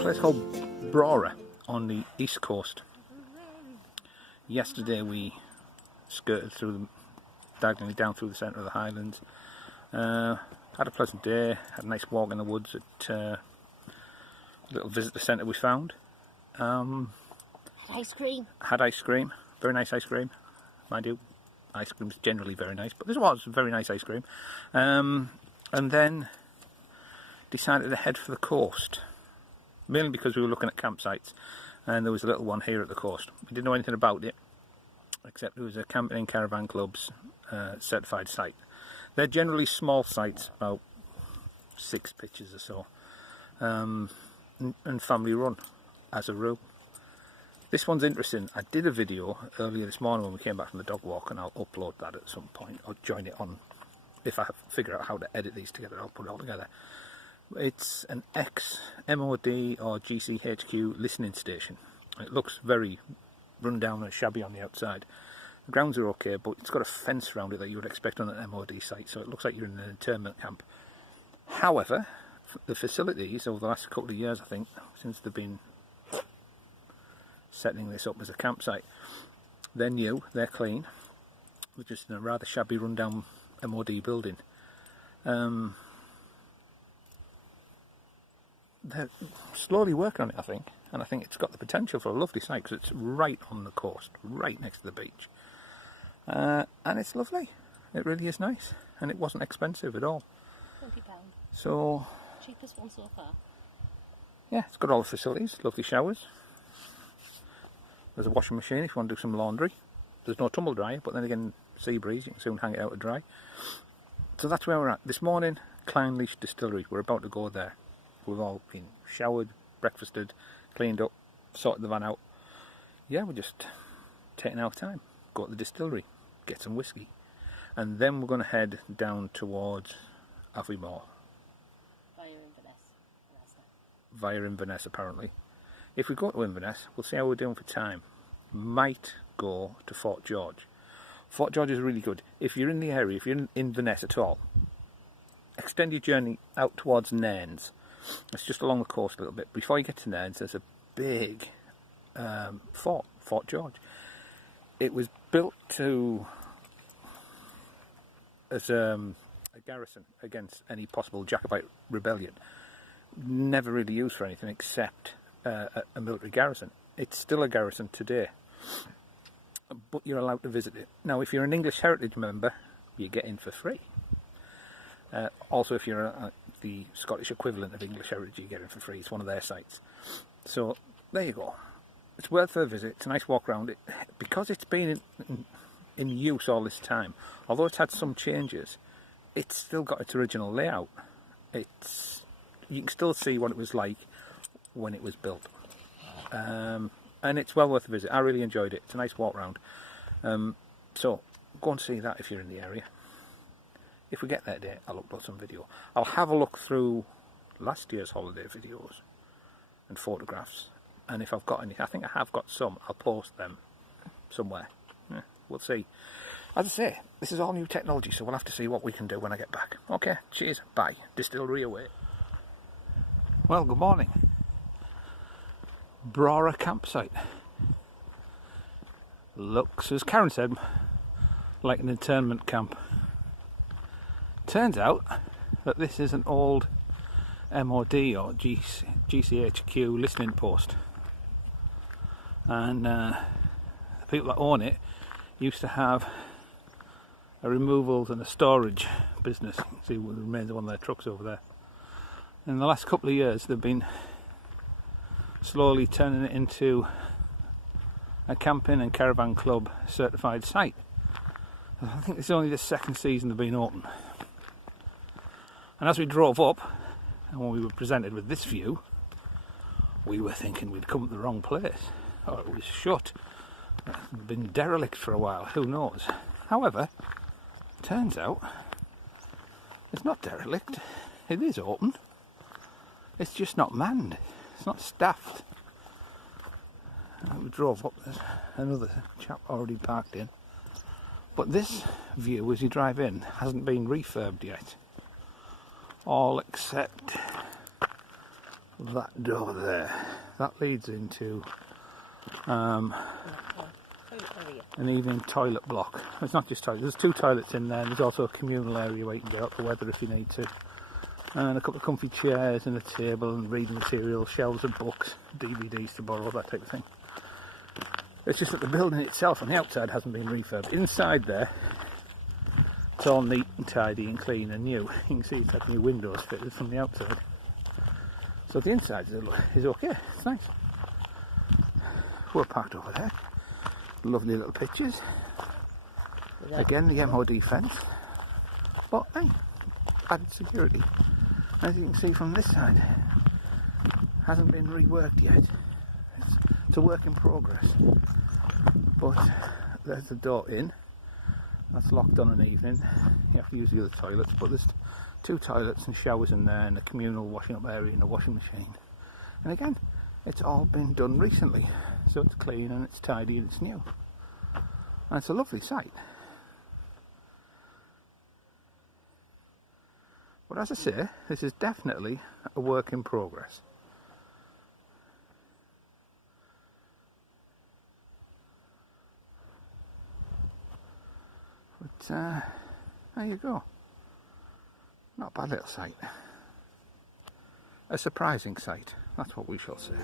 place called Brora on the east coast. Yesterday we skirted through diagonally down through the centre of the Highlands. Had a pleasant day, had a nice walk in the woods at a little visitor centre we found. Had ice cream. Had ice cream, very nice ice cream, mind you. Ice cream's generally very nice, but this was very nice ice cream. And then decided to head for the coast, mainly because we were looking at campsites and there was a little one here at the coast. We didn't know anything about it, except it was a camping and caravan club's certified site. They're generally small sites, about 6 pitches or so, and family run as a rule. This one's interesting. I did a video earlier this morning when we came back from the dog walk, and I'll upload that at some point. I'll join it on, if I figure out how to edit these together, I'll put it all together. It's an ex-MOD or GCHQ listening station. It looks very run down and shabby on the outside. The grounds are okay, but it's got a fence around it that you would expect on an MOD site, so it looks like you're in an internment camp. However, the facilities over the last couple of years, I think, since they've been setting this up as a campsite, they're new, they're clean. We're just in a rather shabby run-down MOD building. They're slowly working on it, I think, and I think it's got the potential for a lovely site because it's right on the coast, right next to the beach, and it's lovely. It really is nice, and it wasn't expensive at all. £20. So Cheapest one so far. Yeah, it's got all the facilities, lovely showers. There's a washing machine if you want to do some laundry. There's no tumble dryer, but then again, sea breeze, you can soon hang it out to dry. So that's where we're at. This morning, Clachtoll Distillery, we're about to go there. We've all been showered, breakfasted, cleaned up, sorted the van out. Yeah, we're just taking our time. Go to the distillery, get some whiskey, and then we're going to head down towards Aviemore. Via Inverness, apparently. If we go to Inverness, we'll see how we're doing for time. Might go to Fort George. Fort George is really good. If you're in the area, if you're in Inverness at all, extend your journey out towards Nairns. It's just along the coast a little bit. Before you get to Nairns, there's a big fort, Fort George. It was built as a garrison against any possible Jacobite rebellion. Never really used for anything except a military garrison. It's still a garrison today, but you're allowed to visit it. Now, if you're an English Heritage member, you get in for free. Also, if you're the Scottish equivalent of English Heritage, you get in for free. It's one of their sites. So there you go. It's worth a visit. It's a nice walk around it. Because it's been in use all this time, although it's had some changes, it's still got its original layout. You can still see what it was like when it was built. And it's well worth a visit. I really enjoyed it. It's a nice walk round. So go and see that if you're in the area. If we get there today, I'll upload some video. I'll have a look through last year's holiday videos and photographs, and if I've got any, I think I have got some, I'll post them somewhere. Yeah, we'll see. As I say, this is all new technology, so we'll have to see what we can do when I get back. Okay, cheers, bye. Distillery away. Well, good morning. Brora campsite. Looks, as Karen said, like an internment camp. Turns out that this is an old MOD or GCHQ listening post, and the people that own it used to have a removals and a storage business. You can see the remains of one of their trucks over there. In the last couple of years they've been slowly turning it into a camping and caravan club certified site. I think it's only the second season they've been open. And as we drove up, and when we were presented with this view, we were thinking we'd come to the wrong place. Or it was shut. It's been derelict for a while, who knows. However, turns out it's not derelict. It is open. It's just not manned. It's not staffed. We drove up, there's another chap already parked in. But this view as you drive in hasn't been refurbed yet. All except that door there. That leads into an evening toilet block. It's not just toilets, there's 2 toilets in there, and there's also a communal area where you can get out the weather if you need to. And a couple of comfy chairs and a table and reading material, shelves of books, DVDs to borrow, that type of thing. It's just that the building itself on the outside hasn't been refurbed. Inside there, it's all neat and tidy and clean and new. You can see it's had new windows fitted from the outside. So the inside is okay, it's nice. We're parked over there. Lovely little pictures. Again, the MOD fence. But hey, added security. As you can see from this side, hasn't been reworked yet. It's a work in progress. But there's the door in. That's locked on an evening. You have to use the other toilets, but there's 2 toilets and showers in there and a communal washing up area and a washing machine. And again, it's all been done recently, so it's clean and it's tidy and it's new. And it's a lovely site. But as I say, this is definitely a work in progress. But there you go. Not a bad little site. A surprising site, that's what we shall say.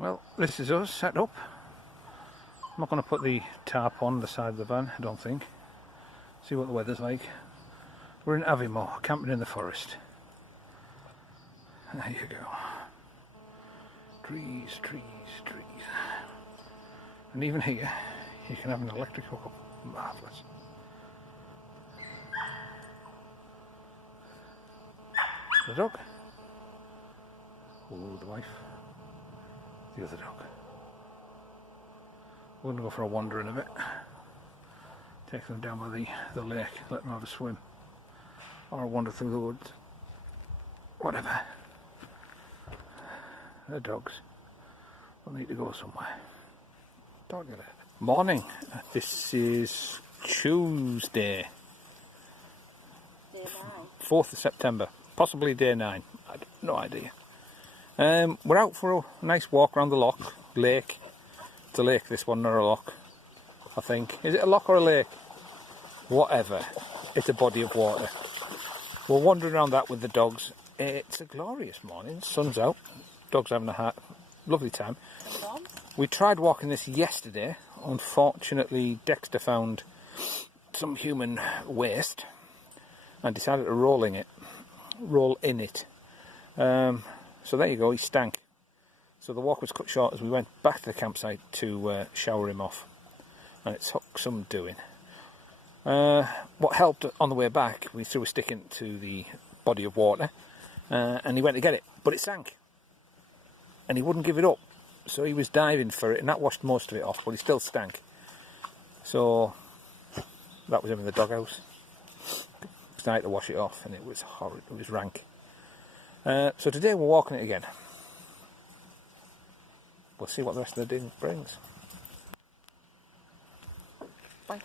Well, this is us set up. I'm not going to put the tarp on the side of the van, I don't think. See what the weather's like. We're in Aviemore, camping in the forest. There you go. Trees, trees, trees. And even here, you can have an electric hookup. Marvellous. The dog. Oh, the wife. The other dog. We're going to go for a wander in a bit. Take them down by the lake, let them have a swim. Or wander through the woods. Whatever. They're dogs. We'll need to go somewhere. Talk to you later. Morning. This is Tuesday. Day 9. 4th of September. Possibly day 9. I have no idea. We're out for a nice walk around the loch, lake. It's a lake, this one, not a loch, I think. Is it a loch or a lake? Whatever. It's a body of water. We're wandering around that with the dogs. It's a glorious morning. Sun's out. Dogs having a lovely time. We tried walking this yesterday. Unfortunately, Dexter found some human waste and decided to roll in it. So there you go, he stank. So the walk was cut short as we went back to the campsite to shower him off. And it took some doing. What helped on the way back, we threw a stick into the body of water and he went to get it, but it sank. And he wouldn't give it up. So he was diving for it and that washed most of it off, but he still stank. So that was him in the doghouse. It was nice to wash it off and it was horrid, it was rank. So today we're walking it again. We'll see what the rest of the day brings. Bye.